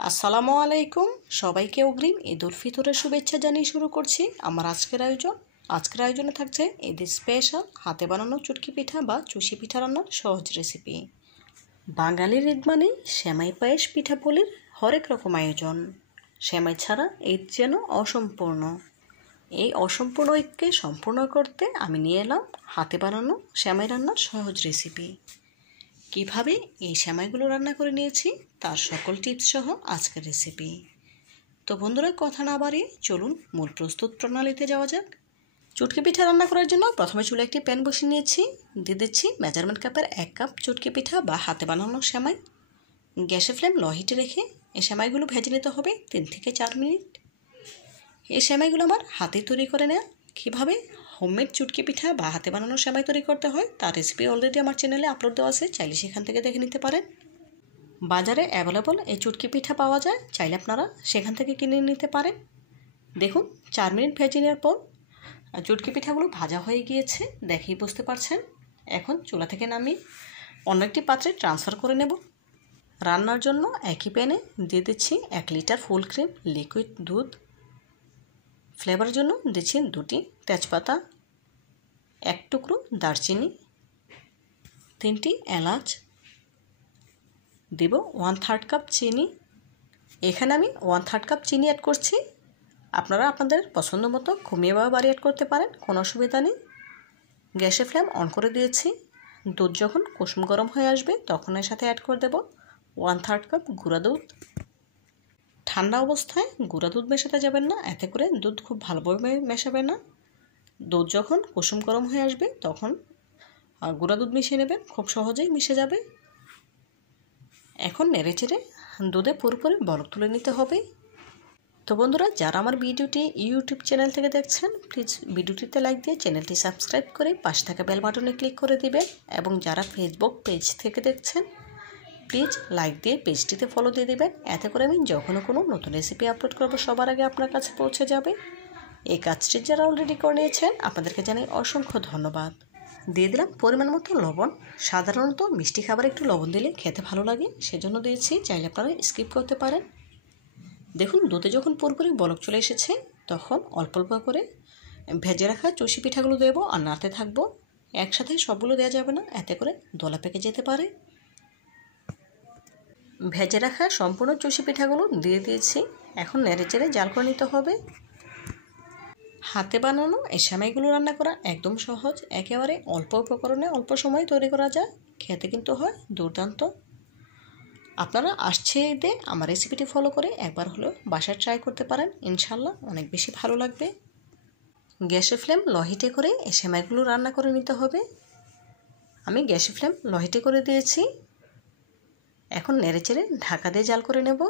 আসসালামু আলাইকুম। সবাইকে অগ্রিম ঈদ উল ফিতরের শুভেচ্ছা জানিয়ে শুরু করছি আমার আজকের আয়োজনে থাকছে ঈদের স্পেশাল হাতে বানানো চুটকি পিঠা বা চুষি পিঠা রান্নার সহজ রেসিপি। বাঙালির ঈদ মানেই সেমাই পায়েস পিঠাপুলির হরেক রকম আয়োজন। সেমাই ছাড়া ঈদ যেন অসম্পূর্ণ। এই অসম্পূর্ণ ঈদকে সম্পূর্ণ করতে আমি নিয়ে এলাম হাতে বানানো সেমাই রান্নার সহজ রেসিপি। কিভাবে এই সেমাইগুলো রান্না করে নিয়েছি তার সকল টিপস সহ আজকের রেসিপি। তো বন্ধুরা, কথা না বাড়িয়ে চলুন মূল প্রস্তুত প্রণালীতে যাওয়া যাক। চুটকি পিঠা রান্না করার জন্য প্রথমে চুলে একটি প্যান বসিয়ে নিয়েছি। দিয়ে দিচ্ছি মেজারমেন্ট কাপের 1 কাপ চুটকি পিঠা বা হাতে বানানো সেমাই। গ্যাসের ফ্লেম লো হিটে রেখে এই সেমাইগুলো ভেজে নিতে হবে 3 থেকে 4 মিনিট। এই সেমাইগুলো আমার হাতে তৈরি করে নেওয়া। কীভাবে হোমমেড চুটকি পিঠা বা হাতে বানানো সেমাই তৈরি করতে হয় তার রেসিপি অলরেডি আমার চ্যানেলে আপলোড দেওয়া আছে, চাইলে সেখান থেকে দেখে নিতে পারেন। বাজারে অ্যাভেলেবল এই চুটকি পিঠা পাওয়া যায়, চাইলে আপনারা সেখান থেকে কিনে নিতে পারেন। দেখুন 4 মিনিট ভেজে নেওয়ার পর চুটকি পিঠাগুলো ভাজা হয়ে গিয়েছে, দেখেই বুঝতে পারছেন। এখন চুলা থেকে নামিয়ে অন্য একটি পাত্রে ট্রান্সফার করে নেব। রান্নার জন্য একই প্যানে দিয়ে দিচ্ছি 1 লিটার ফুল ক্রিম লিকুইড দুধ। ফ্লেভারের জন্য দিচ্ছি 2টি তেজপাতা, 1 টুকরো দারচিনি, 3টি এলাচ, দেব 1/3 কাপ চিনি। এখানে আমি 1/3 কাপ চিনি অ্যাড করছি। আপনারা আপনাদের পছন্দ মতো কমিয়ে বা বাড়িয়ে অ্যাড করতে পারেন, কোনো অসুবিধা নেই। গ্যাসের ফ্লেম অন করে দিয়েছি। দুধ যখন কুসুম গরম হয়ে আসবে তখন এর সাথে অ্যাড করে দেব 1/3 কাপ গুঁড়া দুধ। ঠান্ডা অবস্থায় গুঁড়া দুধ মেশাতে যাবেন না, এতে করে দুধ খুব ভালোভাবে মেশাবে না। দুধ যখন কুসুম গরম হয়ে আসবে তখন গুঁড়া দুধ মিশিয়ে নেবেন, খুব সহজেই মিশে যাবে। এখন নেড়েচেড়ে দুধে পুরোপুরি বরফ তুলে নিতে হবে। তো বন্ধুরা, যারা আমার ভিডিওটি ইউটিউব চ্যানেল থেকে দেখছেন প্লিজ ভিডিওটিতে লাইক দিয়ে চ্যানেলটি সাবস্ক্রাইব করে পাশে থাকা বেল বাটনে ক্লিক করে দিবেন, এবং যারা ফেসবুক পেজ থেকে দেখছেন প্লিজ লাইক দিয়ে পেজটিতে ফলো দিয়ে দেবেন। এতে করে আমি যখনও কোনো নতুন রেসিপি আপলোড করব সবার আগে আপনার কাছে পৌঁছে যাবে। এই কাজটি যারা অলরেডি করে নিয়েছেন আপনাদেরকে জানাই অসংখ্য ধন্যবাদ। দিয়ে দিলাম পরিমাণ মতো লবণ। সাধারণত মিষ্টি খাবার একটু লবণ দিলে খেতে ভালো লাগে, সেজন্য দিয়েছি, চাইলে আপনারা স্কিপ করতে পারেন। দেখুন দুধে যখন পুরোপুরি বলক চলে এসেছে তখন অল্প অল্প করে ভেজে রাখা চষি পিঠাগুলো দেবো আর নাড়তে থাকবো। একসাথে সবগুলো দেওয়া যাবে না, এতে করে দলা পেকে যেতে পারে। ভেজে রাখা সম্পূর্ণ চষি পিঠাগুলো দিয়ে দিয়েছি। এখন নেড়েচেড়ে জাল করে নিতে হবে। হাতে বানানো এই সেমাইগুলো রান্না করা একদম সহজ, একেবারে অল্প উপকরণে অল্প সময় তৈরি করা যায়, খেতে কিন্তু হয় দুর্দান্ত। আপনারা আসছে ঈদে আমার রেসিপিটি ফলো করে একবার হলেও বাসায় ট্রাই করতে পারেন, ইনশাল্লাহ অনেক বেশি ভালো লাগবে। গ্যাসের ফ্লেম লো হিটে করে এই সেমাইগুলো রান্না করে নিতে হবে। আমি গ্যাসের ফ্লেম লো হিটে করে দিয়েছি। এখন নেড়েচেড়ে ঢাকা দিয়ে জাল করে নেব।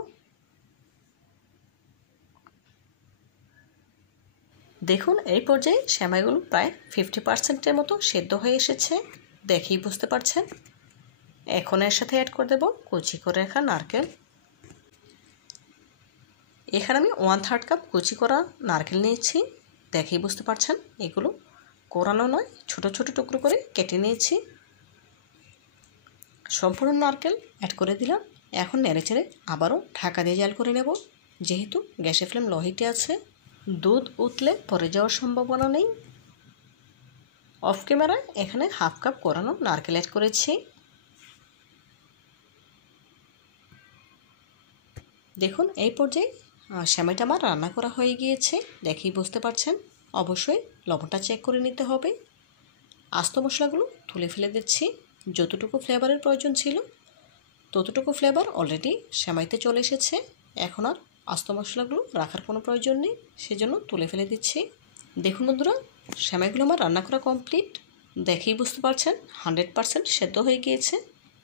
দেখুন এই পর্যায়ে সেমাইগুলো প্রায় 50%-এর মতো সেদ্ধ হয়ে এসেছে, দেখেই বুঝতে পারছেন। এখন এর সাথে অ্যাড করে দেব কুচি করে রাখা নারকেল। এখানে আমি 1/3 কাপ কুচি করা নারকেল নিয়েছি, দেখেই বুঝতে পারছেন। এগুলো কোরানো নয়, ছোট ছোট টুকরো করে কেটে নিয়েছি। সম্পূর্ণ নারকেল অ্যাড করে দিলাম। এখন নেড়েচেড়ে আবারও ঢাকা দিয়ে জাল করে নেব। যেহেতু গ্যাসের ফ্লেম লো হিটে আছে, দুধ উতলে পড়ে যাওয়ার সম্ভাবনা নেই। অফ ক্যামেরায় এখানে 1/2 কাপ কোরানো নারকেল অ্যাড করেছি। দেখুন এই পর্যায়ে সেমাইটা আমার রান্না করা হয়ে গিয়েছে, দেখেই বুঝতে পারছেন। অবশ্যই লবণটা চেক করে নিতে হবে। আস্ত মশলাগুলো তুলে ফেলে দিচ্ছি। যতটুকু ফ্লেভারের প্রয়োজন ছিল ততটুকু ফ্লেভার অলরেডি সেমাইতে চলে এসেছে। এখন আর আস্ত মশলাগুলো রাখার কোনো প্রয়োজন নেই, সেজন্য তুলে ফেলে দিচ্ছি। দেখুন বন্ধুরা, সেমাইগুলো আমার রান্না করা কমপ্লিট, দেখেই বুঝতে পারছেন 100% সেদ্ধ হয়ে গিয়েছে।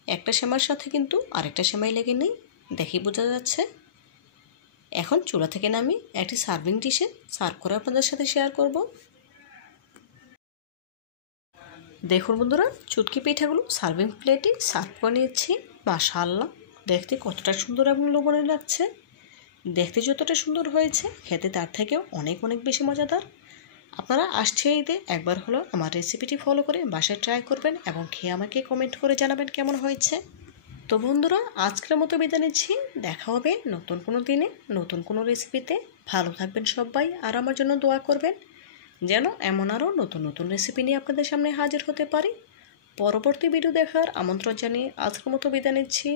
একটা সেমাইয়ের সাথে কিন্তু আরেকটা সেমাই লেগে নেই, দেখেই বোঝা যাচ্ছে। এখন চুলা থেকে নামিয়ে একটি সার্ভিং ডিশে সার্ভ করে আপনাদের সাথে শেয়ার করব। দেখুন বন্ধুরা, চুটকি পিঠাগুলো সার্ভিং প্লেটে সার্ভ করে নিয়েছি। মাশাআল্লাহ, দেখতে কতটা সুন্দর এবং লোভনীয় লাগছে। দেখতে যতটা সুন্দর হয়েছে খেতে তার থেকেও অনেক অনেক বেশি মজাদার। আপনারা আসছে ঈদে একবার হলো আমার রেসিপিটি ফলো করে বাসায় ট্রাই করবেন এবং খেয়ে আমাকে কমেন্ট করে জানাবেন কেমন হয়েছে। তো বন্ধুরা, আজকের মতো বিদায় নিচ্ছি। দেখা হবে নতুন কোনো দিনে নতুন কোনো রেসিপিতে। ভালো থাকবেন সবাই, আর আমার জন্য দোয়া করবেন যেন এমন আরও নতুন নতুন রেসিপি নিয়ে আপনাদের সামনে হাজির হতে পারি। পরবর্তী ভিডিও দেখার আমন্ত্রণ জানিয়ে আজকের মতো বিদায় নিচ্ছি।